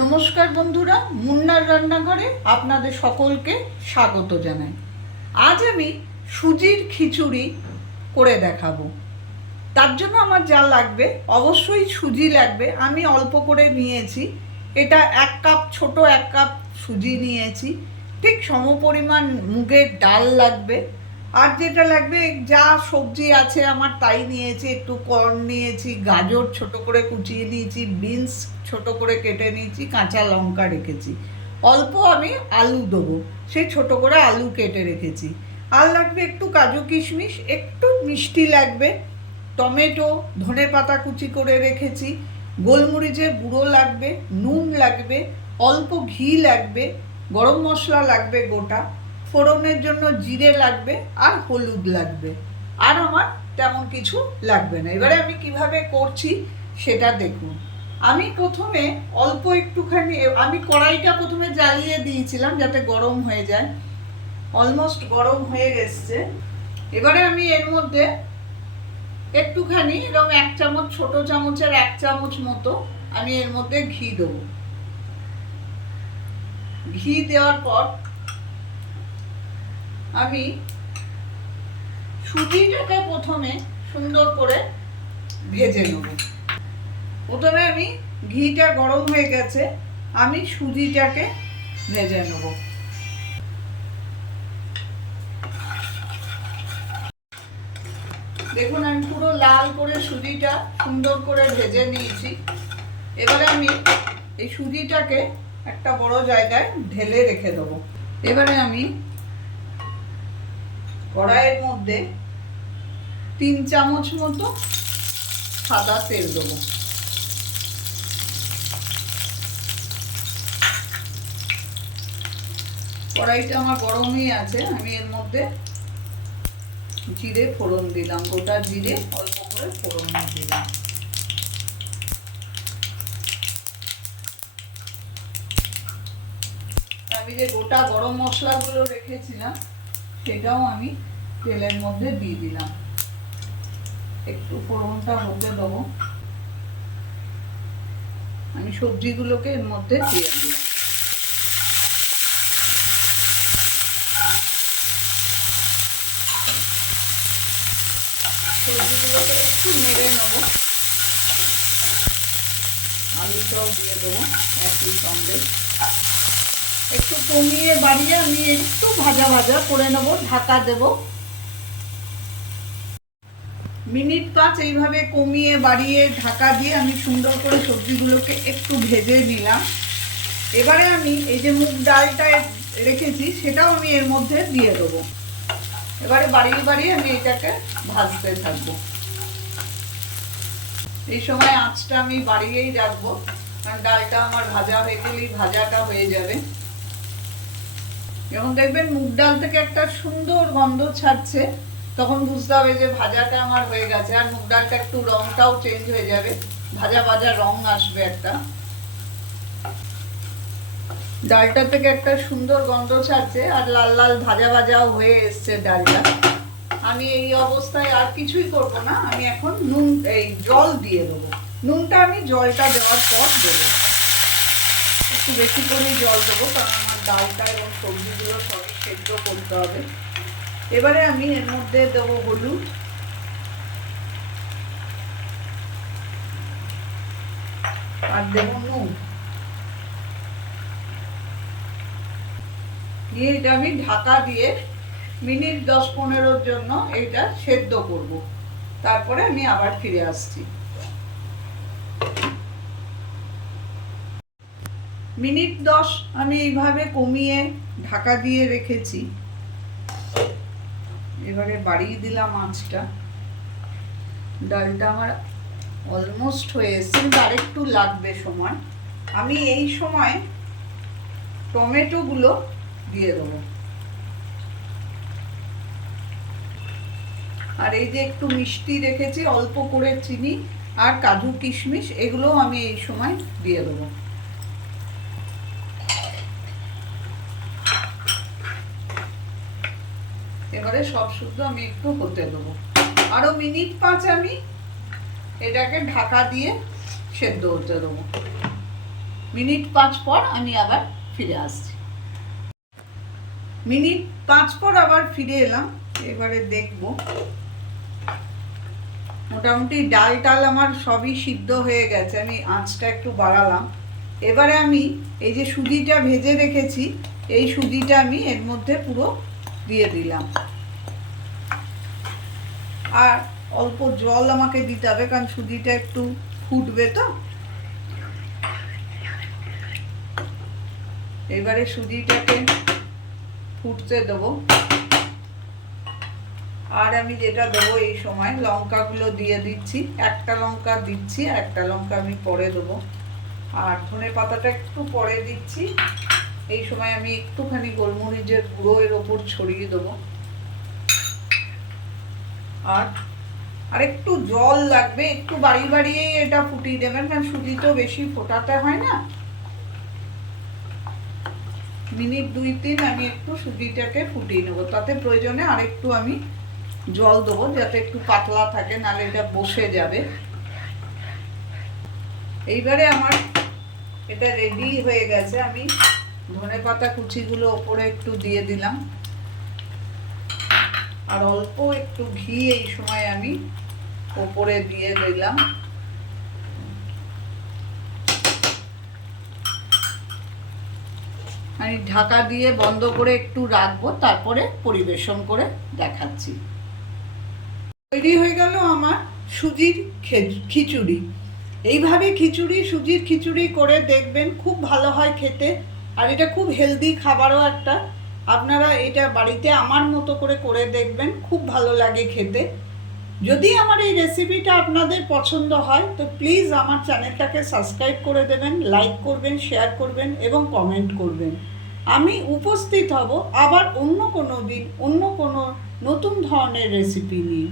নমস্কার বন্ধুরা, মুন্নার রান্নাঘরে আপনাদের সকলকে স্বাগত জানাই। আজ আমি সুজির খিচুড়ি করে দেখাবো। তার জন্য আমার যা লাগবে, অবশ্যই সুজি লাগবে। আমি অল্প করে নিয়েছি, এটা 1 কাপ, ছোট 1 কাপ সুজি নিয়েছি। ঠিক সমপরিমাণ মুগের ডাল লাগবে। আর যেটা লাগবে, যা সবজি আছে আমার তাই নিয়েছি। একটু কর্ন নিয়েছি, গাজর ছোট করে কুচিয়ে নিয়েছি, বিনস ছোট করে কেটে নিয়েছি, কাঁচা লঙ্কা রেখেছি। অল্প আমি আলু দেবো, সেই ছোট করে আলু কেটে রেখেছি। আর লাগবে একটু কাজু কিশমিশ, একটু মিষ্টি লাগবে, টমেটো, ধনেপাতা কুচি করে রেখেছি, গোলমরিচের গুঁড়ো লাগবে, নুন লাগবে, অল্প ঘি লাগবে, গরম মশলা লাগবে গোটা, ফোড়নের জন্য জিরে লাগবে, আর হলুদ লাগবে। আর আমার তেমন কিছু লাগবে না। এবারে আমি কিভাবে করছি সেটা দেখুন। আমি প্রথমে অল্প একটুখানি, আমি কড়াইটা প্রথমে জ্বালিয়ে দিয়েছিলাম যাতে গরম হয়ে যায়। অলমোস্ট গরম হয়ে গেছে। এবারে আমি এর মধ্যে একটুখানি, এরকম 1 চামচ, ছোট চামচের 1 চামচ মতো আমি এর মধ্যে ঘি দেবো। ঘি দেওয়ার পর আমি সুজিটাকে প্রথমে সুন্দর করে ভেজে নেব। প্রথমে আমি, ঘিটা গরম হয়ে গেছে, আমি সুজিটাকে ভেজে নেব। দেখুন, আমি পুরো লাল করে সুজিটা সুন্দর করে ভেজে নিয়েছি। এবারে আমি এই সুজিটাকে একটা বড় জায়গায় ঢেলে রেখে দেবো। এবারে আমি কড়াইয়ের মধ্যে 3 চামচ মতো সাদা তেল দেবো। কড়াইটা আমার গরমই আছে। আমি এর মধ্যে জিরে ফোড়ন দিলাম, গোটা জিরে অল্প করে ফোড়ন দিলাম। আমি যে গোটা গরম মশলাগুলো রেখেছিলাম সেটাও আমি তেলের মধ্যে দিয়ে দিলাম। একটু ফোড়নটা হতে দেবো। আমি সবজিগুলোকে এর মধ্যে দিয়ে দিলাম। সবজিগুলোকে একটু নেড়ে নেবো। আলুটাও দিয়ে দেবো একই সঙ্গে। একটু কমিয়ে বাড়িয়ে আমি একটু ভাজা ভাজা করে নেবো, ঢাকা দেব। মিনিট 5 এইভাবে কমিয়ে বাড়িয়ে ঢাকা দিয়ে আমি সুন্দর করে সবজিগুলোকে একটু ভেজে নিলাম। এবারে আমি এই যে মুগ ডালটা রেখেছি সেটাও আমি এর মধ্যে দিয়ে দেবো। এবারে বাড়িয়ে বাড়িয়ে আমি এটাকে ভাজতে থাকবো। এই সময় আঁচটা আমি বাড়িয়েই রাখবো, কারণ ডালটা আমার ভাজা হয়ে গেলেই ভাজাটা হয়ে যাবে। যখন দেখবেন মুগ ডাল থেকে একটা সুন্দর গন্ধ ছাড়ছে, তখন বুঝতে হবে যে ভাজাটা আমার হয়ে গেছে। আর মুগ ডালটা একটু রংটাও চেঞ্জ হয়ে যাবে, ভাজা ভাজা রং আসবে একটা। ডালটা থেকে একটা সুন্দর গন্ধ ছাড়ছে, আর লাল লাল ভাজা ভাজাও হয়ে এসছে ডালটা। আমি এই অবস্থায় আর কিছুই করবো না। আমি এখন নুন, এই জল দিয়ে দেবো। নুনটা আমি জলটা দেওয়ার পর দেবো। একটু বেশি করেই জল দেবো, কারণ আমার ডালটা এবং সবজিগুলো সবই সেদ্ধ করতে হবে। এবারে আমি এর মধ্যে দেবো হলুদ, আর দেবো নুন। দিয়ে এটা আমি ঢাকা দিয়ে মিনিট 10-15 জন্য এটা সেদ্ধ করব। তারপরে আমি আবার ফিরে আসছি। মিনিট 10 আমি এইভাবে কমিয়ে ঢাকা দিয়ে রেখেছি। এবারে বাড়িয়ে দিলাম আঁচটা। ডালটা আমার অলমোস্ট হয়ে এসছে, কিন্তু আরেকটু লাগবে সময়। আমি এই সময় টমেটোগুলো দিয়ে দেবো। আর এই যে একটু মিষ্টি রেখেছি, অল্প করে চিনি আর কাজু কিশমিশ, এগুলো আমি এই সময় দিয়ে দেবো। এবারে সব শুদ্ধ আমি একটু হতে দেবো। আরো মিনিট 5 আমি এটাকে ঢাকা দিয়ে সেদ্ধ হতে দেবো। মিনিট 5 পর আমি আবার ফিরে আসছি। মিনিট 5 পর আবার ফিরে এলাম। এবারে দেখব মোটামুটি ডাল টাল আমার সবই সিদ্ধ হয়ে গেছে, আমি আঁচটা একটু বাড়ালাম। এবারে আমি এই যে সুজিটা ভেজে রেখেছি, এই সুজিটা আমি এর মধ্যে পুরো দিয়ে দিলাম। আর অল্প জল আমাকে দিতে হবে, কারণ সুজিটা একটু ফুটবে তো। এবারে সুজিটাকে ফুটতে দেবো। আর আমি যেটা দেবো এই সময় লঙ্কাগুলো দিয়ে দিচ্ছি, একটা লঙ্কা দিচ্ছি, একটা লঙ্কা আমি পরে দেবো। আর ধনে পাতাটা একটু পরে দিচ্ছি। এই সময় আমি একটুখানি গোলমরিচের গুঁড়ো এর ওপর ছড়িয়ে দেবো। আর একটু জল লাগবে, একটু বাড়িয়েই এটা ফুটিয়ে দেবেন, কারণ সুজি তো বেশি ফোটাতে হয় না। মিনিট 2-3 আমি একটু সুজিটাকে ফুটিয়ে নেবো, তাতে প্রয়োজনে আরেকটু আমি জল দেবো, যাতে একটু পাতলা থাকে, নাহলে এটা বসে যাবে। এইবারে আমার এটা রেডি হয়ে গেছে। আমি ধনেপাতা কুচিগুলো ওপরে একটু দিয়ে দিলাম, আর অল্প একটু ঘি এই সময় আমি ওপরে দিয়ে দিলাম। আমি ঢাকা দিয়ে বন্ধ করে একটু রাখবো, তারপরে পরিবেশন করে দেখাচ্ছি। তৈরি হয়ে গেল আমার সুজির খিচুড়ি। এইভাবে সুজির খিচুড়ি করে দেখবেন, খুব ভালো হয় খেতে। আর এটা খুব হেলদি খাবারও একটা। আপনারা এটা বাড়িতে আমার মতো করে দেখবেন, খুব ভালো লাগে খেতে। যদি আমার এই রেসিপিটা আপনাদের পছন্দ হয় তো প্লিজ আমার চ্যানেলটাকে সাবস্ক্রাইব করে দেবেন, লাইক করবেন, শেয়ার করবেন এবং কমেন্ট করবেন। আমি উপস্থিত হব আবার অন্য কোনো দিন অন্য কোনো নতুন ধরনের রেসিপি নিয়ে।